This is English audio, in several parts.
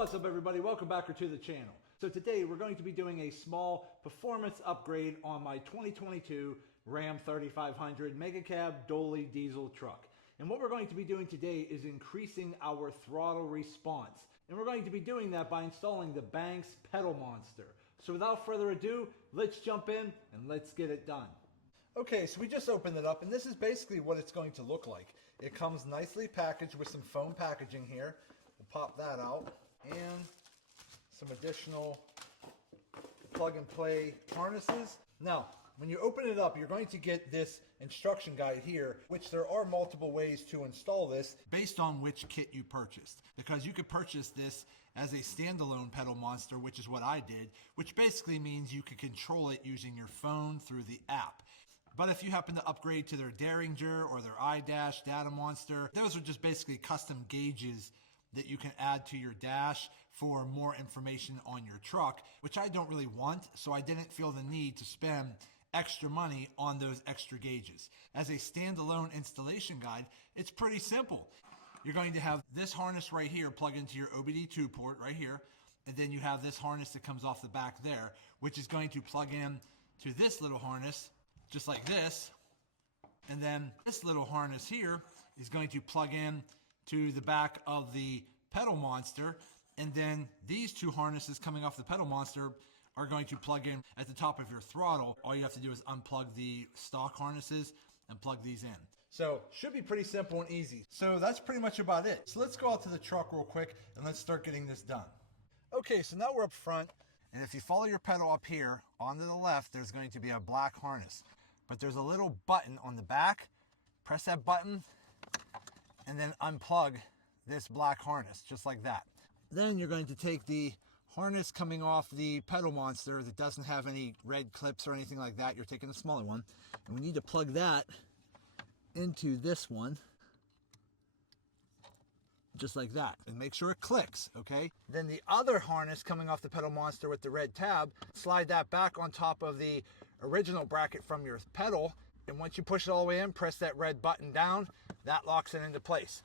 What's up, everybody? Welcome back to the channel. So today we're going to be doing a small performance upgrade on my 2022 Ram 3500 Mega Cab Dolly diesel truck. And what we're going to be doing today is increasing our throttle response. And we're going to be doing that by installing the Banks pedal monster. So without further ado, let's jump in and let's get it done. Okay, so we just opened it up, and this is basically what it's going to look like. It comes nicely packaged with some foam packaging here. We'll pop that out, and some additional plug and play harnesses. Now, when you open it up, you're going to get this instruction guide here, which there are multiple ways to install this based on which kit you purchased. Because you could purchase this as a standalone pedal monster, which is what I did, which basically means you could control it using your phone through the app. But if you happen to upgrade to their Derringer or their iDash data monster, those are just basically custom gauges that you can add to your dash for more information on your truck, which I don't really want, so I didn't feel the need to spend extra money on those extra gauges. As a standalone installation guide, it's pretty simple. You're going to have this harness right here plug into your OBD2 port right here, and then you have this harness that comes off the back there, which is going to plug in to this little harness, just like this, and then this little harness here is going to plug in to the back of the pedal monster, and then these two harnesses coming off the pedal monster are going to plug in at the top of your throttle. All you have to do is unplug the stock harnesses and plug these in. So should be pretty simple and easy. So that's pretty much about it. So let's go out to the truck real quick and let's start getting this done. Okay, so now we're up front, and if you follow your pedal up here onto the left, there's going to be a black harness, but there's a little button on the back. Press that button and then unplug this black harness, just like that. Then you're going to take the harness coming off the pedal monster that doesn't have any red clips or anything like that. You're taking a smaller one, and we need to plug that into this one, just like that, and make sure it clicks, okay? Then the other harness coming off the pedal monster with the red tab, slide that back on top of the original bracket from your pedal, and once you push it all the way in, press that red button down. That locks it into place.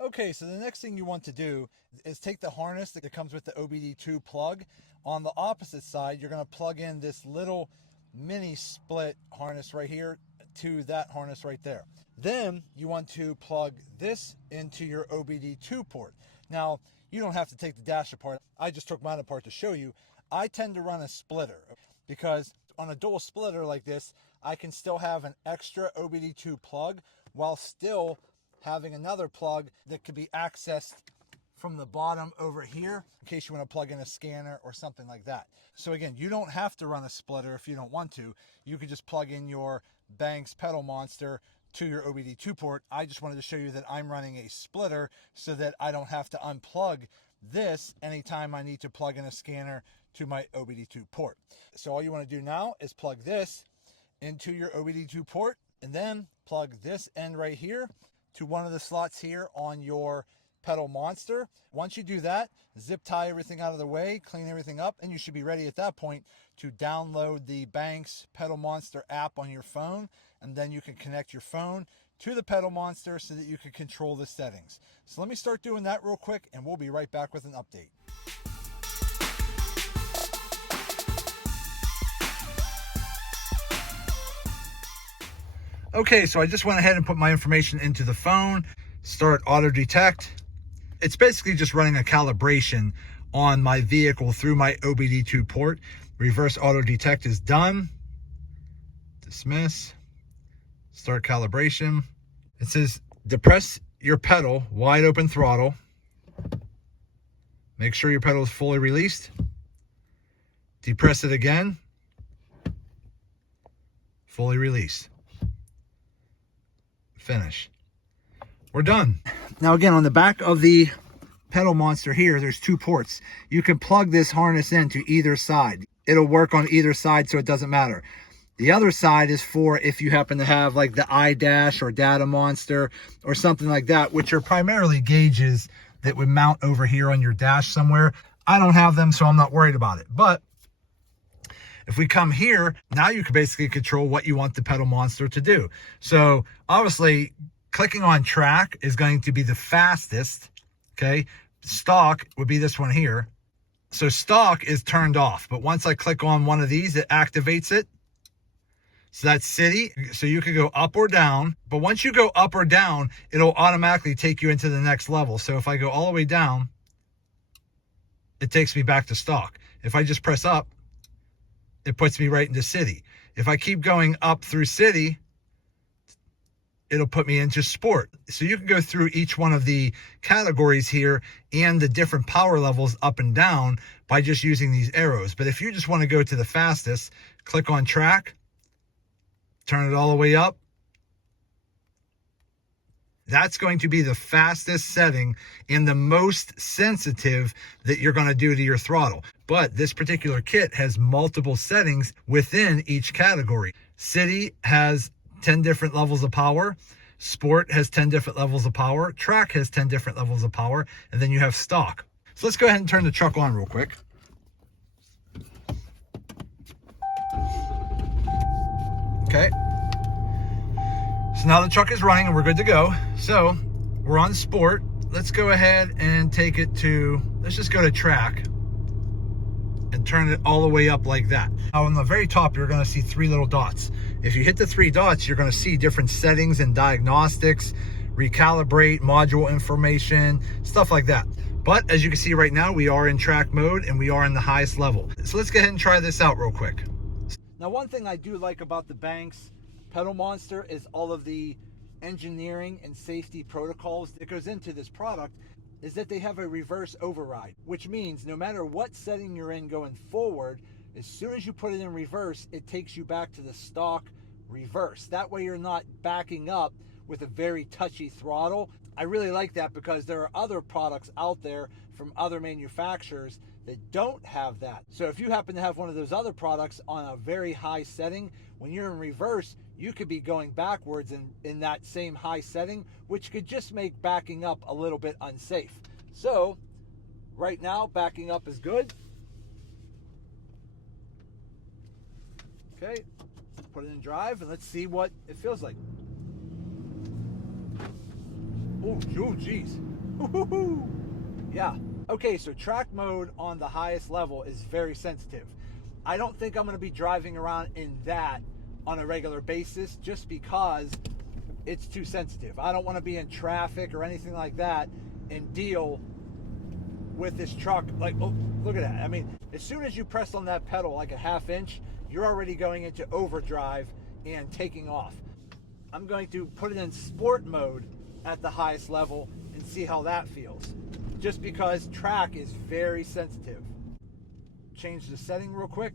Okay, so the next thing you want to do is take the harness that comes with the OBD2 plug. On the opposite side, you're going to plug in this little mini split harness right here to that harness right there. Then you want to plug this into your OBD2 port. Now, you don't have to take the dash apart. I just took mine apart to show you. I tend to run a splitter because on a dual splitter like this, I can still have an extra OBD2 plug while still having another plug that could be accessed from the bottom over here in case you want to plug in a scanner or something like that. So again, you don't have to run a splitter if you don't want to. You could just plug in your Banks pedal monster to your OBD2 port. I just wanted to show you that I'm running a splitter so that I don't have to unplug this anytime I need to plug in a scanner to my OBD2 port. So all you want to do now is plug this into your OBD2 port, and then plug this end right here to one of the slots here on your pedal monster. Once you do that, zip tie everything out of the way, clean everything up, and you should be ready at that point to download the Banks pedal monster app on your phone, and then you can connect your phone to the pedal monster so that you can control the settings. So let me start doing that real quick, and we'll be right back with an update. Okay, so I just went ahead and put my information into the phone, start auto detect. It's basically just running a calibration on my vehicle through my OBD2 port. Reverse auto detect is done. Dismiss. Start calibration. It says depress your pedal, wide open throttle. Make sure your pedal is fully released. Depress it again. Fully release. Finish. We're done. Now again, on the back of the pedal monster here, there's two ports. You can plug this harness into either side. It'll work on either side, so it doesn't matter. The other side is for if you happen to have like the iDash or data monster or something like that, which are primarily gauges that would mount over here on your dash somewhere. I don't have them, so I'm not worried about it. But if we come here, now you can basically control what you want the pedal monster to do. So obviously clicking on track is going to be the fastest, okay? Stock would be this one here. So stock is turned off, but once I click on one of these, it activates it. So that's city. So you could go up or down, but once you go up or down, it'll automatically take you into the next level. So if I go all the way down, it takes me back to stock. If I just press up, it puts me right into city. If I keep going up through city, it'll put me into sport. So you can go through each one of the categories here and the different power levels up and down by just using these arrows. But if you just want to go to the fastest, click on track, turn it all the way up. That's going to be the fastest setting and the most sensitive that you're going to do to your throttle. But this particular kit has multiple settings within each category. City has 10 different levels of power. Sport has 10 different levels of power. Track has 10 different levels of power. And then you have stock. So let's go ahead and turn the truck on real quick. Okay. So now the truck is running and we're good to go. So we're on sport. Let's go ahead and take it to, let's just go to track and turn it all the way up like that. Now on the very top, you're going to see 3 little dots. If you hit the 3 dots, you're going to see different settings and diagnostics, recalibrate, module information, stuff like that. But as you can see right now, we are in track mode and we are in the highest level. So let's go ahead and try this out real quick. Now, one thing I do like about the Banks Pedal Monster is all of the engineering and safety protocols that goes into this product is that they have a reverse override, which means no matter what setting you're in going forward, as soon as you put it in reverse, it takes you back to the stock reverse. That way you're not backing up with a very touchy throttle. I really like that because there are other products out there from other manufacturers that don't have that. So if you happen to have one of those other products on a very high setting, when you're in reverse, you could be going backwards in that same high setting, which could just make backing up a little bit unsafe. So right now, backing up is good. Okay, put it in drive and let's see what it feels like. Oh, geez. Yeah. Okay, so track mode on the highest level is very sensitive. I don't think I'm going to be driving around in that on a regular basis just because it's too sensitive. I don't want to be in traffic or anything like that and deal with this truck. Like, oh, look at that. I mean, as soon as you press on that pedal like a ½ inch, you're already going into overdrive and taking off. I'm going to put it in sport mode at the highest level and see how that feels. Just because track is very sensitive. Change the setting real quick.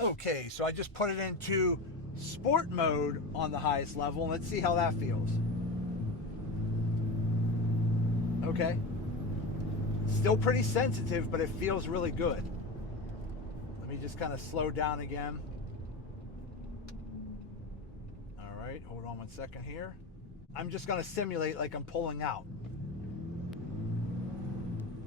Okay, so I just put it into sport mode on the highest level and let's see how that feels. Okay. Still pretty sensitive, but it feels really good. Let me just kind of slow down again. All right, hold on 1 second here. I'm just going to simulate like I'm pulling out.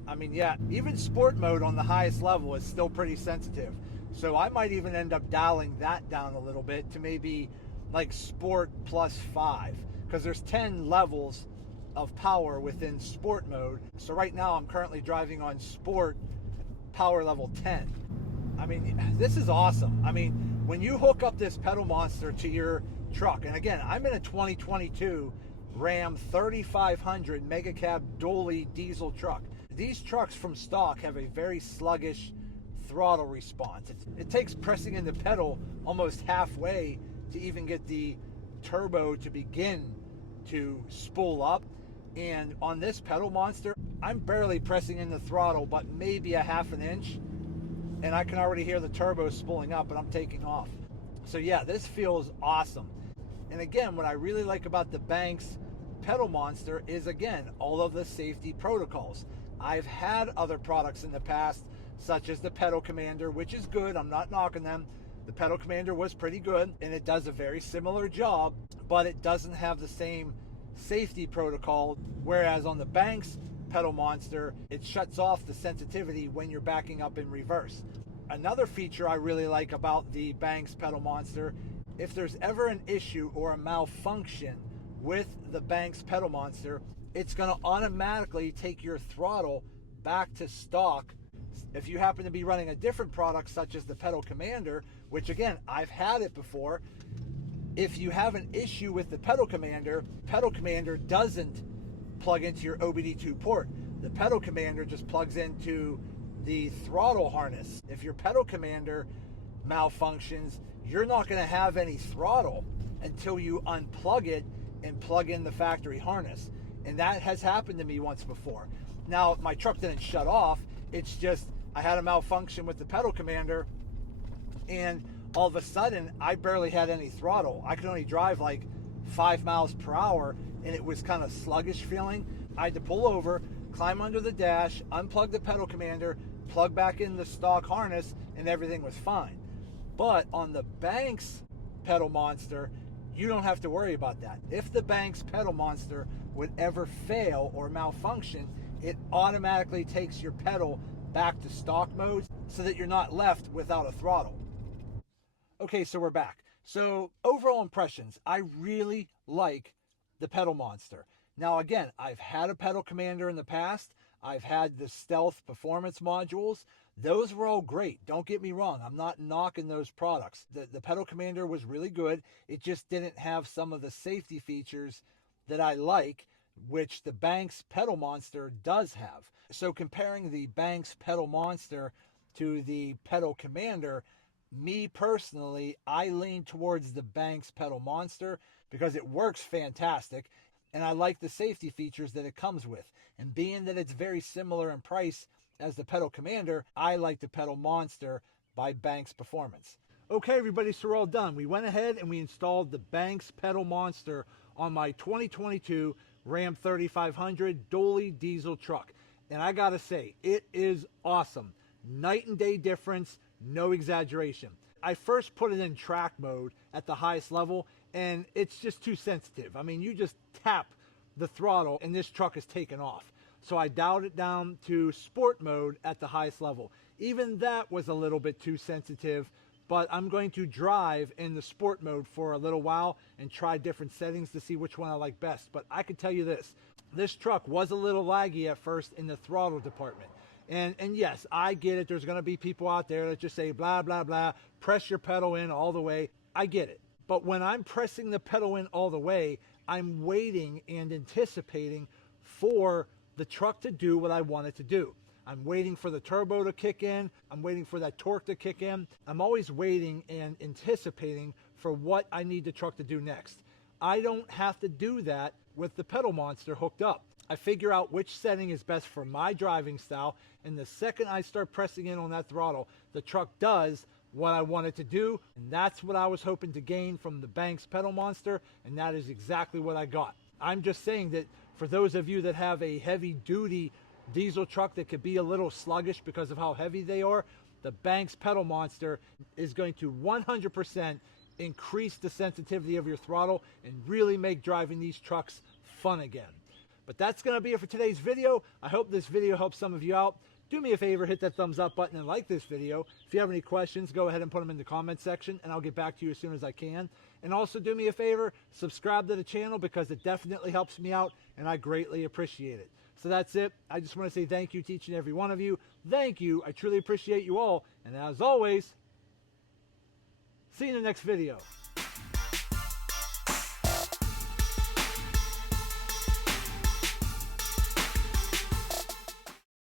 I mean, yeah, even sport mode on the highest level is still pretty sensitive. So I might even end up dialing that down a little bit to maybe like sport +5, because there's 10 levels of power within sport mode. So right now I'm currently driving on sport power level 10. I mean, this is awesome. I mean, when you hook up this pedal monster to your truck, and again, I'm in a 2022 Ram 3500 Mega Cab Dolly diesel truck. These trucks from stock have a very sluggish throttle response. It takes pressing in the pedal almost halfway to even get the turbo to begin to spool up. And on this pedal monster, I'm barely pressing in the throttle, but maybe a ½ inch, and I can already hear the turbo spooling up and I'm taking off. So yeah, this feels awesome. And again, what I really like about the Banks pedal monster is, again, all of the safety protocols. I've had other products in the past, such as the Pedal Commander, which is good. I'm not knocking them. The Pedal Commander was pretty good, and it does a very similar job, but it doesn't have the same safety protocol, whereas on the Banks pedal monster, it shuts off the sensitivity when you're backing up in reverse. Another feature I really like about the Banks pedal monster, if there's ever an issue or a malfunction with the Banks pedal monster, it's going to automatically take your throttle back to stock. If you happen to be running a different product such as the Pedal Commander, which again, I've had it before, if you have an issue with the Pedal Commander doesn't plug into your OBD2 port. The Pedal Commander just plugs into the throttle harness. If your Pedal Commander malfunctions, you're not going to have any throttle until you unplug it and plug in the factory harness. And that has happened to me once before. Now, my truck didn't shut off. It's just I had a malfunction with the Pedal Commander, and all of a sudden I barely had any throttle. I could only drive like 5 miles per hour, and it was kind of sluggish feeling. I had to pull over, climb under the dash, unplug the Pedal Commander, plug back in the stock harness, and everything was fine. But on the Banks Pedal Monster, you don't have to worry about that. If the Banks Pedal Monster would ever fail or malfunction, it automatically takes your pedal back to stock mode so that you're not left without a throttle. Okay, so we're back. So overall impressions, I really like the Pedal Monster. Now again, I've had a Pedal Commander in the past. I've had the Stealth Performance modules. Those were all great. Don't get me wrong. I'm not knocking those products. The Pedal Commander was really good. It just didn't have some of the safety features that I like, which the Banks Pedal Monster does have. So comparing the Banks Pedal Monster to the Pedal Commander, me personally, I lean towards the Banks Pedal Monster because it works fantastic, and I like the safety features that it comes with. And being that it's very similar in price as the Pedal Commander, I like the Pedal Monster by Banks Performance. Okay, everybody, so we're all done. We went ahead and we installed the Banks Pedal Monster on my 2022 Ram 3500 Dolly diesel truck. And I gotta say, it is awesome. Night and day difference, no exaggeration. I first put it in track mode at the highest level, and it's just too sensitive. I mean, you just tap the throttle and this truck is taken off. So I dialed it down to sport mode at the highest level. Even that was a little bit too sensitive, but I'm going to drive in the sport mode for a little while and try different settings to see which one I like best. But I can tell you this truck was a little laggy at first in the throttle department. And yes, I get it. There's going to be people out there that just say, blah, blah, blah, press your pedal in all the way. I get it. But when I'm pressing the pedal in all the way, I'm waiting and anticipating for the truck to do what I want it to do. I'm waiting for the turbo to kick in. I'm waiting for that torque to kick in. I'm always waiting and anticipating for what I need the truck to do next. I don't have to do that with the Pedal Monster hooked up. I figure out which setting is best for my driving style, and the second I start pressing in on that throttle, the truck does what I want it to do, and that's what I was hoping to gain from the Banks Pedal Monster, and that is exactly what I got. I'm just saying that for those of you that have a heavy-duty diesel truck that could be a little sluggish because of how heavy they are, the Banks Pedal Monster is going to 100% increase the sensitivity of your throttle and really make driving these trucks fun again. But that's going to be it for today's video. I hope this video helps some of you out. Do me a favor, hit that thumbs up button and like this video. If you have any questions, go ahead and put them in the comment section and I'll get back to you as soon as I can. And also do me a favor, subscribe to the channel because it definitely helps me out and I greatly appreciate it. So that's it. I just want to say thank you to each and every one of you. Thank you. I truly appreciate you all. And as always, see you in the next video.